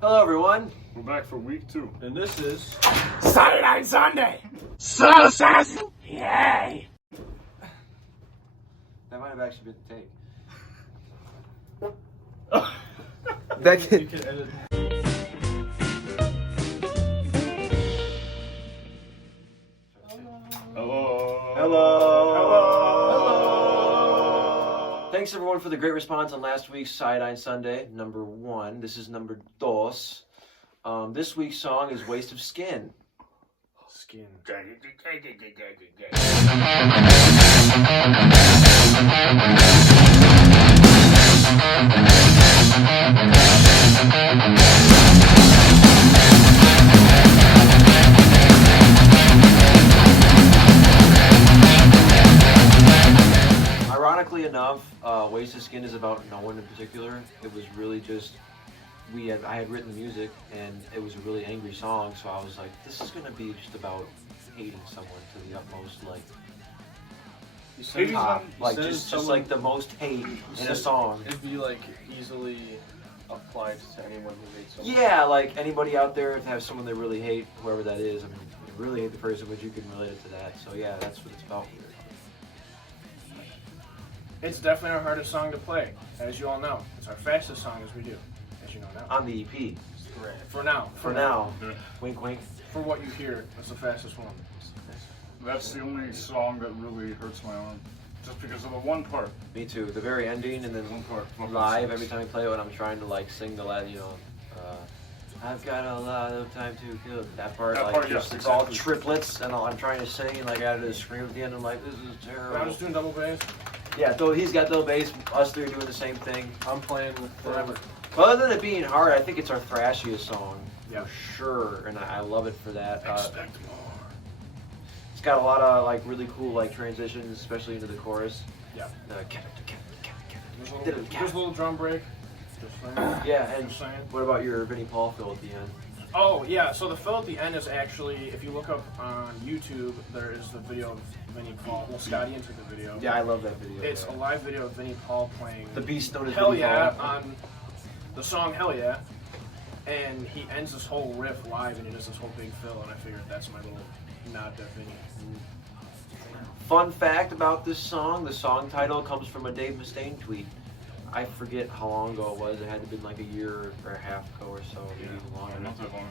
Hello everyone. We're back for week 2. And this is CYADINE Sunday! So sassy! Yay! That might have actually been the take. That You can edit. Hello. Hello. Hello. Thanks everyone for the great response on last week's CYADINE Sunday, number 1. This is number 2. This week's song is Waste of Skin. Skin. Ironically enough, Waste of Skin is about no one in particular. It was really just, I had written the music and it was a really angry song, so I was like, this is gonna be just about hating someone to the utmost, like, just like the most hate in a song. It'd be like easily applied to anyone who hates someone. Yeah, like anybody out there, if they have someone they really hate, whoever that is, I mean, you really hate the person, but you can relate it to that. So yeah, that's what it's about. It's definitely our hardest song to play, as you all know. It's our fastest song as we do, as you know now. On the EP. For now. For now. Yeah. Wink, wink. For what you hear, it's the fastest one. That's the only song that really hurts my arm. Just because of the one part. Me too. The very ending, and then One part. live every time I play it when I'm trying to like sing the last, I've got a lot of time to kill. That part, That like, part, just, yes, it's all exactly. triplets, and I'm trying to sing, and like I had to scream at the end. I'm like, this is terrible. I'm just doing double bass. Yeah, though he's got double bass. Us three are doing the same thing. I'm playing forever. But other than it being hard, I think it's our thrashiest song. Yeah. For sure, and I love it for that. Expect more. It's got a lot of like really cool like transitions, especially into the chorus. Yeah. There's a little drum break. Just saying. Yeah, and Just saying. what about your Vinnie Paul fill at the end? Oh, yeah, so the fill at the end is actually, if you look up on YouTube, there is the video of Vinnie Paul. Well, Scotty into the video. Yeah, I love that video. It's a live video of Vinnie Paul playing The beast known as Hell Vinnie Yeah Paul. on the song Hell Yeah. And he ends this whole riff live and he does this whole big fill, and I figured that's my little nod to Vinnie. Fun fact about this song, the song title comes from a Dave Mustaine tweet. I forget how long ago it was. It had to have been like a year or a half ago or so, maybe even longer. Not that long.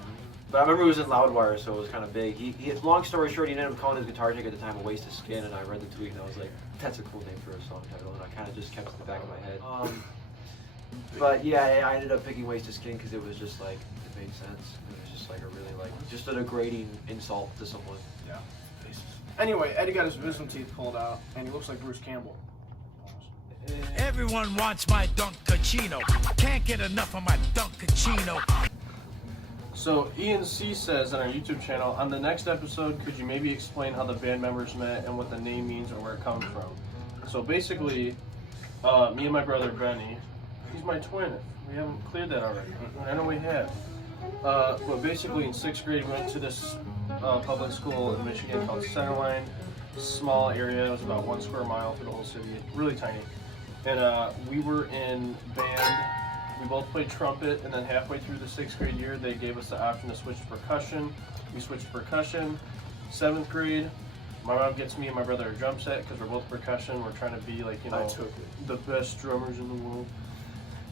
But I remember it was in Loudwire, so it was kind of big. Long story short, he ended up calling his guitar tech at the time a Waste of Skin, and I read the tweet and I was like, that's a cool name for a song title, and I kind of just kept it in the back of my head. But yeah, I ended up picking Waste of Skin because it was just like, it made sense. It was just like a really like, just a degrading insult to someone. Yeah. Anyway, Eddie got his wisdom teeth pulled out, and he looks like Bruce Campbell. Everyone wants my Dunkachino. Can't get enough of my Dunkachino. So Ian C says on our YouTube channel, on the next episode, could you maybe explain how the band members met and what the name means or where it comes from? So basically, me and my brother Benny, he's my twin. We haven't cleared that already. I know we have. But basically in 6th grade, we went to this public school in Michigan called Centerline. Small area, it was about 1 square mile for the whole city, really tiny. And we were in band. We both played trumpet, and then halfway through the 6th grade year, they gave us the option to switch to percussion. We switched to percussion. 7th grade, my mom gets me and my brother a drum set because we're both percussion. We're trying to be like, the best drummers in the world.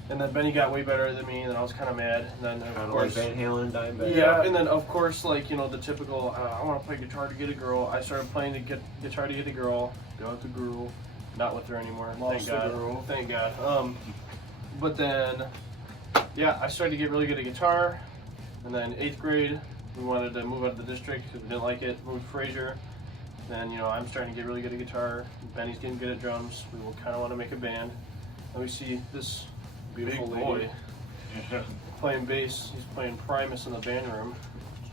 And then Benny got way better than me, and then I was kind of mad. And then Kind of like Van Halen and Dimebag. yeah, and then of course, like, the typical, I want to play guitar to get a girl. I started playing guitar to get a girl. Got the girl. Not with her anymore. Lost the Thank God. girl. Thank God. But then, yeah, I started to get really good at guitar. And then 8th grade, we wanted to move out of the district because we didn't like it. Moved to Fraser. Then, I'm starting to get really good at guitar. Benny's getting good at drums. We will kind of want to make a band. And we see this beautiful Big lady boy. Yeah. playing bass. He's playing Primus in the band room.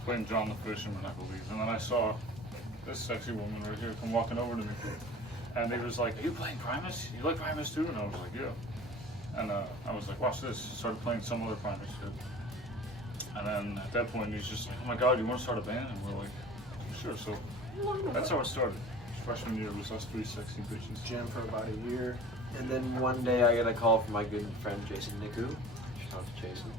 Playing John the Fisherman, I believe. And then I saw this sexy woman right here come walking over to me. And he was like, are you playing Primus? You like Primus too? And I was like, yeah. And I was like, watch this. He started playing some other Primus shit. And then at that point, he's just like, oh my God, you want to start a band? And we're like, sure. So that's how it started. Freshman year was us 3 sexy bitches. Jam for about a year. And then one day I got a call from my good friend Jason Niku. Shout out to Jason.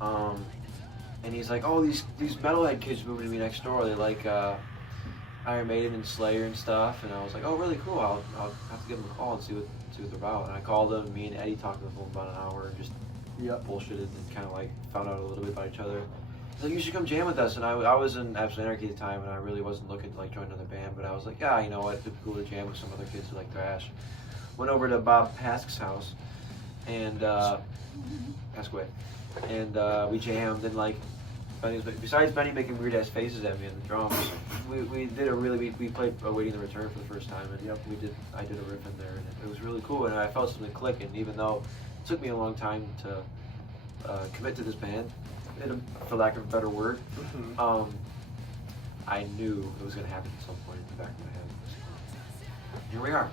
And he's like, oh, these metalhead kids moving to me next door. They like Iron Maiden and Slayer and stuff. And I was like, oh, really cool. I'll have to give them a call and see what they're about. And I called them. Me and Eddie talked with them about an hour and just bullshitted and kind of like found out a little bit about each other. He's like, you should come jam with us. And I was in Absolute Anarchy at the time, and I really wasn't looking to like join another band. But I was like, yeah, you know what? It'd be cool to jam with some other kids who like thrash. Went over to Bob Pask's house and passed away. And we jammed, and like besides Benny making weird ass faces at me on the drums, we played Awaiting the Return for the first time, and I did a riff in there, and it was really cool, and I felt something click. And even though it took me a long time to commit to this band, for lack of a better word, I knew it was going to happen at some point in the back of my head. Here we are.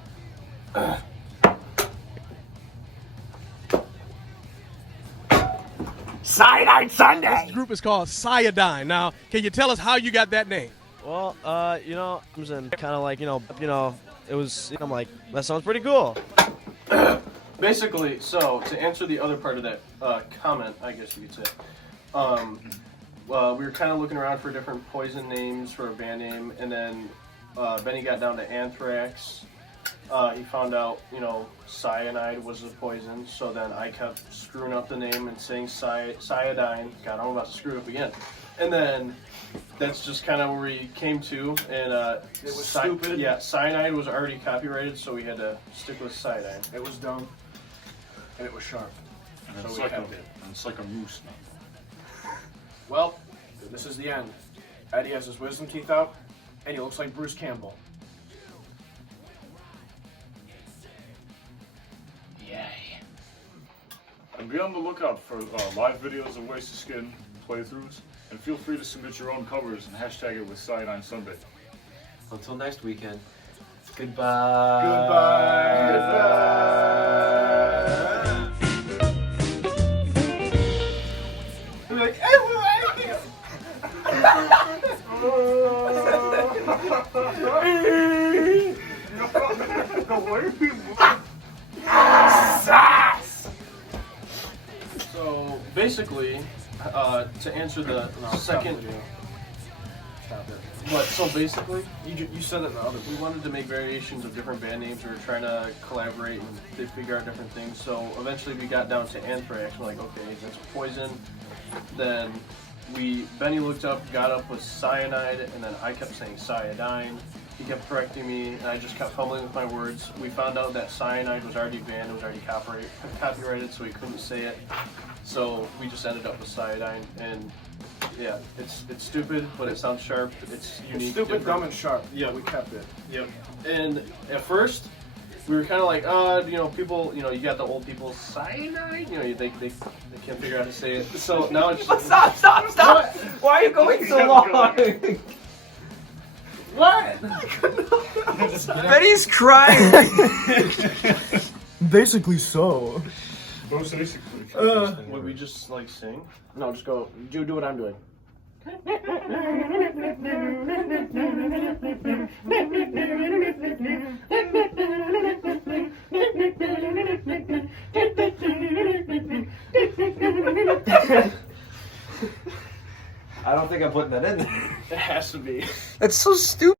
CYADINE Sunday! This group is called CYADINE. Now, can you tell us how you got that name? Well, you know, and kind of like, it was, I'm like, that sounds pretty cool. Basically, so to answer the other part of that comment, I guess you could say, we were kind of looking around for different Poison names for a band name, and then Benny got down to Anthrax. He found out, cyanide was a poison, so then I kept screwing up the name and saying CYADINE. God, I'm about to screw it up again. And then that's just kind of where we came to, and it was stupid. Yeah, cyanide was already copyrighted, so we had to stick with CYADINE. It was dumb, and it was sharp. And So it's we like kept it. it's like a moose now. Well, this is the end. Eddie has his wisdom teeth out, and he looks like Bruce Campbell. And be on the lookout for live videos of Wasted Skin playthroughs, and feel free to submit your own covers and hashtag it with CYADINE Sunday. Until next weekend. Goodbye. So basically, to answer the second. Stop it. But so basically, You said it in the other. we wanted to make variations of different band names. We were trying to collaborate and figure out different things. So eventually, we got down to Anthrax. We're like, okay, that's Poison. Then Benny looked up, got up with Cyanide, and then I kept saying CYADINE. He kept correcting me, and I just kept fumbling with my words. We found out that Cyanide was already banned, it was already copyrighted, so we couldn't say it. So we just ended up with CYADINE, and yeah, it's stupid, but it sounds sharp. It's unique. Stupid, different. dumb, and sharp. Yeah, We kept it. Yep. And at first, we were kind of like, people, you got the old people, cyanide, they can't figure out how to say it. So now it's Stop! Why are you going so long? what? Betty's crying. Basically so. Would we just like sing? No, just go. Do what I'm doing. I don't think I'm putting that in there. It has to be. That's so stupid.